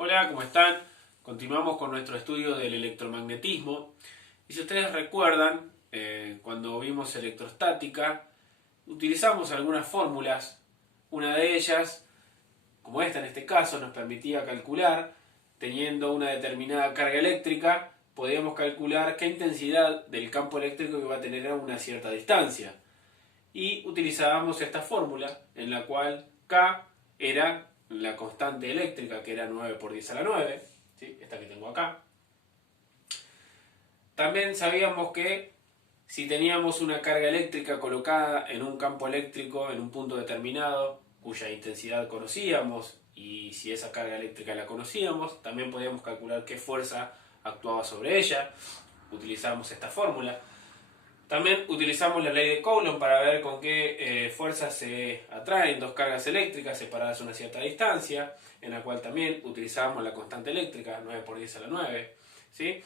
Hola, ¿cómo están? Continuamos con nuestro estudio del electromagnetismo. Y si ustedes recuerdan, cuando vimos electrostática, utilizamos algunas fórmulas. Una de ellas, como esta en este caso, nos permitía calcular, teniendo una determinada carga eléctrica, podíamos calcular qué intensidad del campo eléctrico iba a tener a una cierta distancia. Y utilizábamos esta fórmula en la cual K era la constante eléctrica, que era 9 por 10 a la 9, ¿sí? Esta que tengo acá. También sabíamos que si teníamos una carga eléctrica colocada en un campo eléctrico en un punto determinado, cuya intensidad conocíamos, y si esa carga eléctrica la conocíamos, también podíamos calcular qué fuerza actuaba sobre ella. Utilizamos esta fórmula. También utilizamos la ley de Coulomb para ver con qué fuerzas se atraen dos cargas eléctricas separadas a una cierta distancia, en la cual también utilizamos la constante eléctrica, 9 por 10 a la 9. ¿Sí?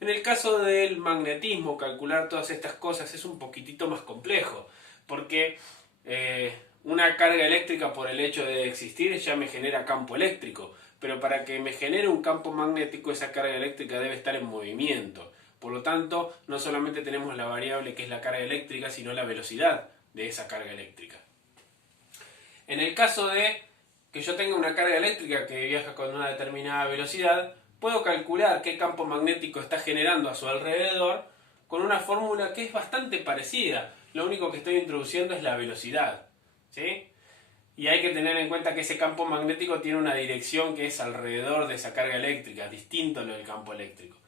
En el caso del magnetismo, calcular todas estas cosas es un poquitito más complejo, porque una carga eléctrica por el hecho de existir ya me genera campo eléctrico, pero para que me genere un campo magnético esa carga eléctrica debe estar en movimiento. Por lo tanto, no solamente tenemos la variable que es la carga eléctrica, sino la velocidad de esa carga eléctrica. En el caso de que yo tenga una carga eléctrica que viaja con una determinada velocidad, puedo calcular qué campo magnético está generando a su alrededor con una fórmula que es bastante parecida. Lo único que estoy introduciendo es la velocidad, ¿sí? Y hay que tener en cuenta que ese campo magnético tiene una dirección que es alrededor de esa carga eléctrica, distinto a lo del campo eléctrico.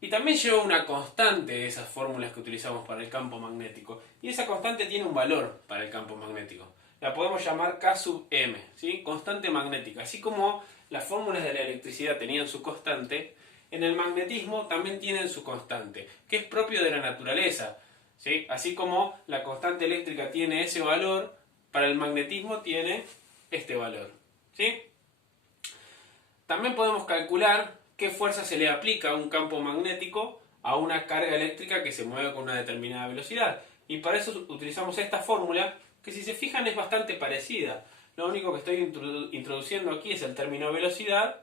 Y también lleva una constante de esas fórmulas que utilizamos para el campo magnético. Y esa constante tiene un valor para el campo magnético. La podemos llamar K sub m, ¿sí? Constante magnética. Así como las fórmulas de la electricidad tenían su constante, en el magnetismo también tienen su constante, que es propio de la naturaleza, ¿sí? Así como la constante eléctrica tiene ese valor, para el magnetismo tiene este valor, ¿sí? También podemos calcular qué fuerza se le aplica a un campo magnético a una carga eléctrica que se mueve con una determinada velocidad. Y para eso utilizamos esta fórmula, que si se fijan es bastante parecida. Lo único que estoy introduciendo aquí es el término velocidad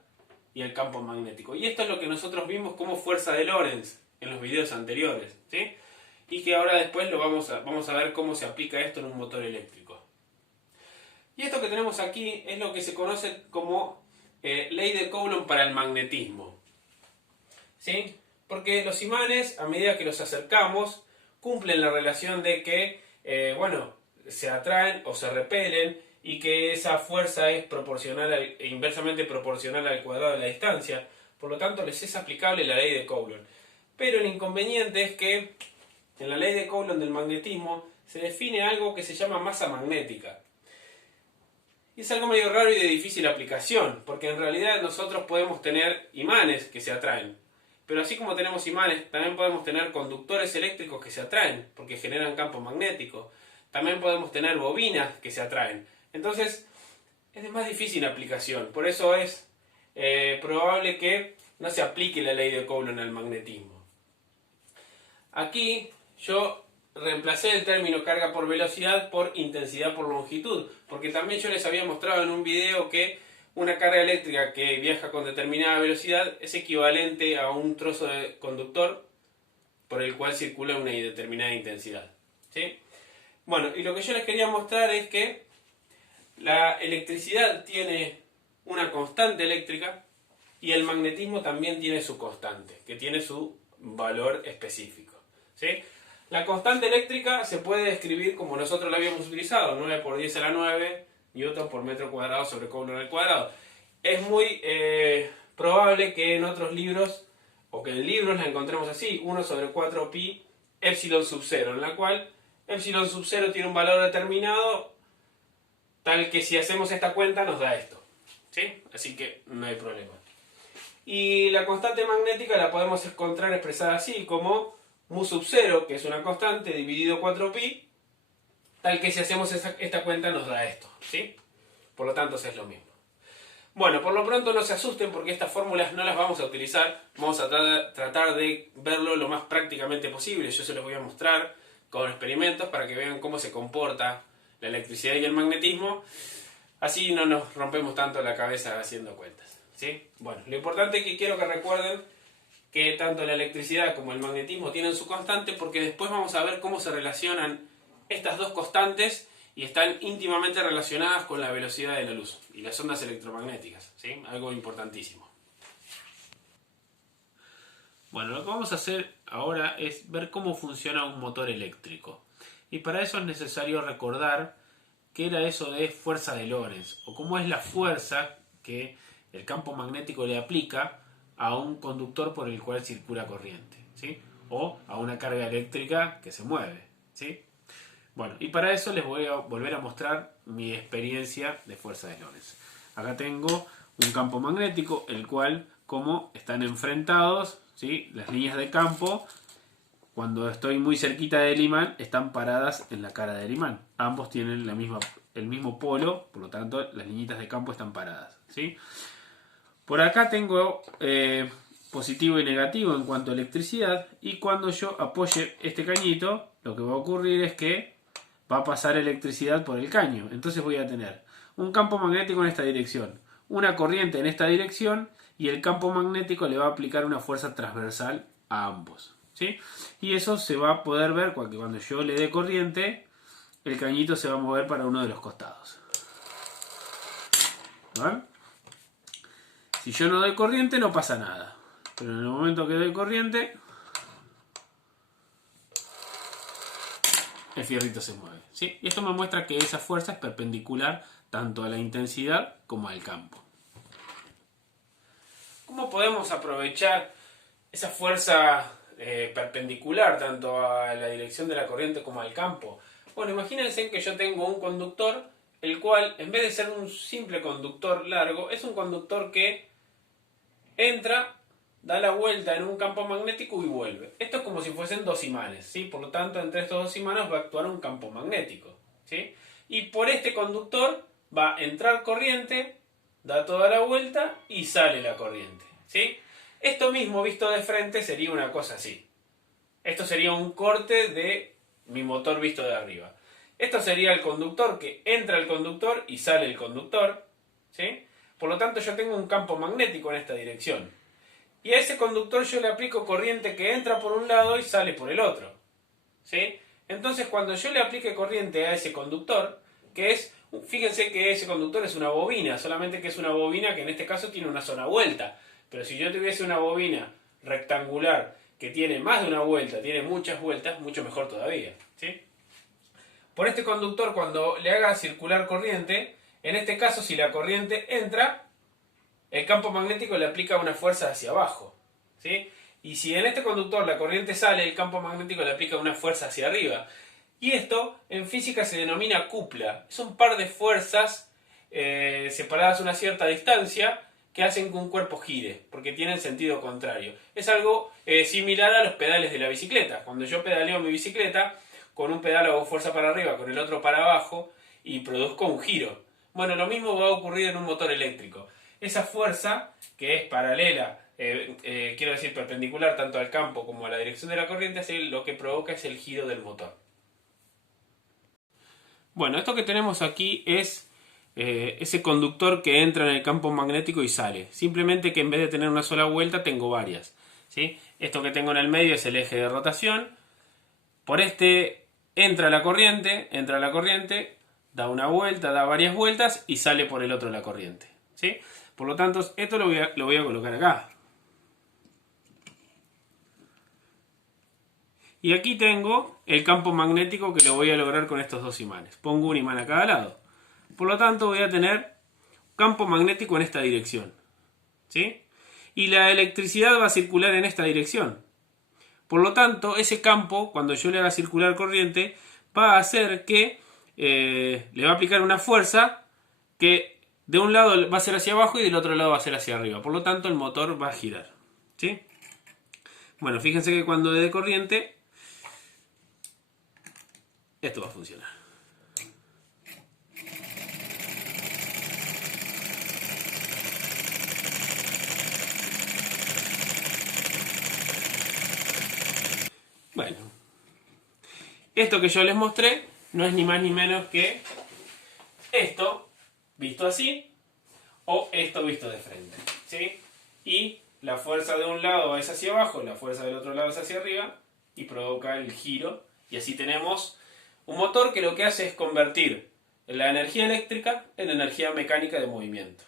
y el campo magnético. Y esto es lo que nosotros vimos como fuerza de Lorentz en los videos anteriores, ¿sí? Y que ahora después vamos a ver cómo se aplica esto en un motor eléctrico. Y esto que tenemos aquí es lo que se conoce como ley de Coulomb para el magnetismo, ¿sí? Porque los imanes, a medida que los acercamos, cumplen la relación de que, se atraen o se repelen y que esa fuerza es proporcional inversamente proporcional al cuadrado de la distancia. Por lo tanto, les es aplicable la ley de Coulomb. Pero el inconveniente es que en la ley de Coulomb del magnetismo se define algo que se llama masa magnética. Y es algo medio raro y de difícil aplicación, porque en realidad nosotros podemos tener imanes que se atraen. Pero así como tenemos imanes, también podemos tener conductores eléctricos que se atraen, porque generan campo magnético. También podemos tener bobinas que se atraen. Entonces, es de más difícil aplicación. Por eso es probable que no se aplique la ley de Coulomb al magnetismo. Aquí yo reemplacé el término carga por velocidad por intensidad por longitud, porque también yo les había mostrado en un video que una carga eléctrica que viaja con determinada velocidad es equivalente a un trozo de conductor por el cual circula una determinada intensidad, ¿sí? Bueno, y lo que yo les quería mostrar es que la electricidad tiene una constante eléctrica y el magnetismo también tiene su constante, que tiene su valor específico, ¿sí? La constante eléctrica se puede escribir como nosotros la habíamos utilizado, 9 por 10 a la 9 newton por metro cuadrado sobre Coulomb al cuadrado. Es muy probable que en otros libros, o que en libros la encontremos así, 1 sobre 4 pi epsilon sub 0, en la cual epsilon sub 0 tiene un valor determinado, tal que si hacemos esta cuenta nos da esto, ¿sí? Así que no hay problema. Y la constante magnética la podemos encontrar expresada así, como mu sub 0, que es una constante, dividido 4pi, tal que si hacemos esta cuenta nos da esto, ¿sí? Por lo tanto, es lo mismo. Bueno, por lo pronto no se asusten porque estas fórmulas no las vamos a utilizar. Vamos a tratar de verlo lo más prácticamente posible. Yo se los voy a mostrar con experimentos para que vean cómo se comporta la electricidad y el magnetismo. Así no nos rompemos tanto la cabeza haciendo cuentas. ¿sí? Bueno, lo importante es que quiero que recuerden que tanto la electricidad como el magnetismo tienen su constante, porque después vamos a ver cómo se relacionan estas dos constantes y están íntimamente relacionadas con la velocidad de la luz y las ondas electromagnéticas, ¿sí? Algo importantísimo. Bueno, lo que vamos a hacer ahora es ver cómo funciona un motor eléctrico. Y para eso es necesario recordar qué era eso de fuerza de Lorentz, o cómo es la fuerza que el campo magnético le aplica a un conductor por el cual circula corriente, ¿sí? O a una carga eléctrica que se mueve, ¿sí? Bueno, y para eso les voy a volver a mostrar mi experiencia de fuerza de Lorentz. Acá tengo un campo magnético, el cual, como están enfrentados, ¿sí? Las líneas de campo, cuando estoy muy cerquita del imán, están paradas en la cara del imán. Ambos tienen el mismo polo, por lo tanto las líneas de campo están paradas, ¿sí? Por acá tengo positivo y negativo en cuanto a electricidad, y cuando yo apoye este cañito, lo que va a ocurrir es que va a pasar electricidad por el caño. Entonces voy a tener un campo magnético en esta dirección, una corriente en esta dirección, y el campo magnético le va a aplicar una fuerza transversal a ambos, ¿sí? Y eso se va a poder ver porque cuando yo le dé corriente, el cañito se va a mover para uno de los costados. ¿Ven? Si yo no doy corriente, no pasa nada. Pero en el momento que doy corriente, el fierrito se mueve, ¿sí? Y esto me muestra que esa fuerza es perpendicular tanto a la intensidad como al campo. ¿Cómo podemos aprovechar esa fuerza perpendicular tanto a la dirección de la corriente como al campo? Bueno, imagínense que yo tengo un conductor, el cual, en vez de ser un simple conductor largo, es un conductor que entra, da la vuelta en un campo magnético y vuelve. Esto es como si fuesen dos imanes, ¿sí? Por lo tanto, entre estos dos imanes va a actuar un campo magnético, ¿sí? Y por este conductor va a entrar corriente, da toda la vuelta y sale la corriente, ¿sí? Esto mismo visto de frente sería una cosa así. Esto sería un corte de mi motor visto de arriba. Esto sería el conductor, que entra el conductor y sale el conductor, ¿sí? Por lo tanto, yo tengo un campo magnético en esta dirección. Y a ese conductor yo le aplico corriente que entra por un lado y sale por el otro, ¿sí? Entonces, cuando yo le aplique corriente a ese conductor, que es, fíjense que ese conductor es una bobina, solamente que es una bobina que en este caso tiene una sola vuelta. Pero si yo tuviese una bobina rectangular que tiene más de una vuelta, tiene muchas vueltas, mucho mejor todavía, ¿sí? Por este conductor, cuando le haga circular corriente, en este caso, si la corriente entra, el campo magnético le aplica una fuerza hacia abajo, ¿sí? Y si en este conductor la corriente sale, el campo magnético le aplica una fuerza hacia arriba. Y esto en física se denomina cupla. Es un par de fuerzas separadas a una cierta distancia que hacen que un cuerpo gire, porque tienen sentido contrario. Es algo similar a los pedales de la bicicleta. Cuando yo pedaleo mi bicicleta, con un pedal hago fuerza para arriba, con el otro para abajo, y produzco un giro. Bueno, lo mismo va a ocurrir en un motor eléctrico. Esa fuerza, que es paralela, quiero decir perpendicular tanto al campo como a la dirección de la corriente, lo que provoca es el giro del motor. Bueno, esto que tenemos aquí es ese conductor que entra en el campo magnético y sale. Simplemente que en vez de tener una sola vuelta, tengo varias, ¿sí? Esto que tengo en el medio es el eje de rotación. Por este entra la corriente, da una vuelta, da varias vueltas y sale por el otro la corriente, ¿sí? Por lo tanto, esto lo voy a colocar acá. Y aquí tengo el campo magnético que lo voy a lograr con estos dos imanes. Pongo un imán a cada lado. Por lo tanto, voy a tener campo magnético en esta dirección, ¿sí? Y la electricidad va a circular en esta dirección. Por lo tanto, ese campo, cuando yo le haga circular corriente, va a hacer que le va a aplicar una fuerza que de un lado va a ser hacia abajo y del otro lado va a ser hacia arriba. Por lo tanto, el motor va a girar, ¿sí? Bueno, fíjense que cuando le dé corriente, esto va a funcionar. Bueno, esto que yo les mostré no es ni más ni menos que esto visto así o esto visto de frente, ¿sí? Y la fuerza de un lado es hacia abajo, la fuerza del otro lado es hacia arriba y provoca el giro. Y así tenemos un motor que lo que hace es convertir la energía eléctrica en energía mecánica de movimiento.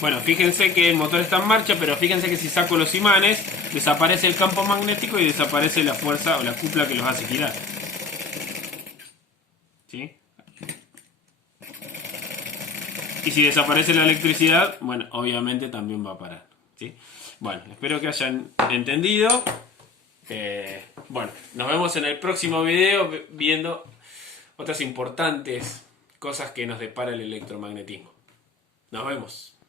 Bueno, fíjense que el motor está en marcha, pero fíjense que si saco los imanes, desaparece el campo magnético y desaparece la fuerza o la cupla que los hace girar. ¿Sí? Y si desaparece la electricidad, bueno, obviamente también va a parar. ¿Sí? Bueno, espero que hayan entendido. Bueno, nos vemos en el próximo video viendo otras importantes cosas que nos depara el electromagnetismo. Nos vemos.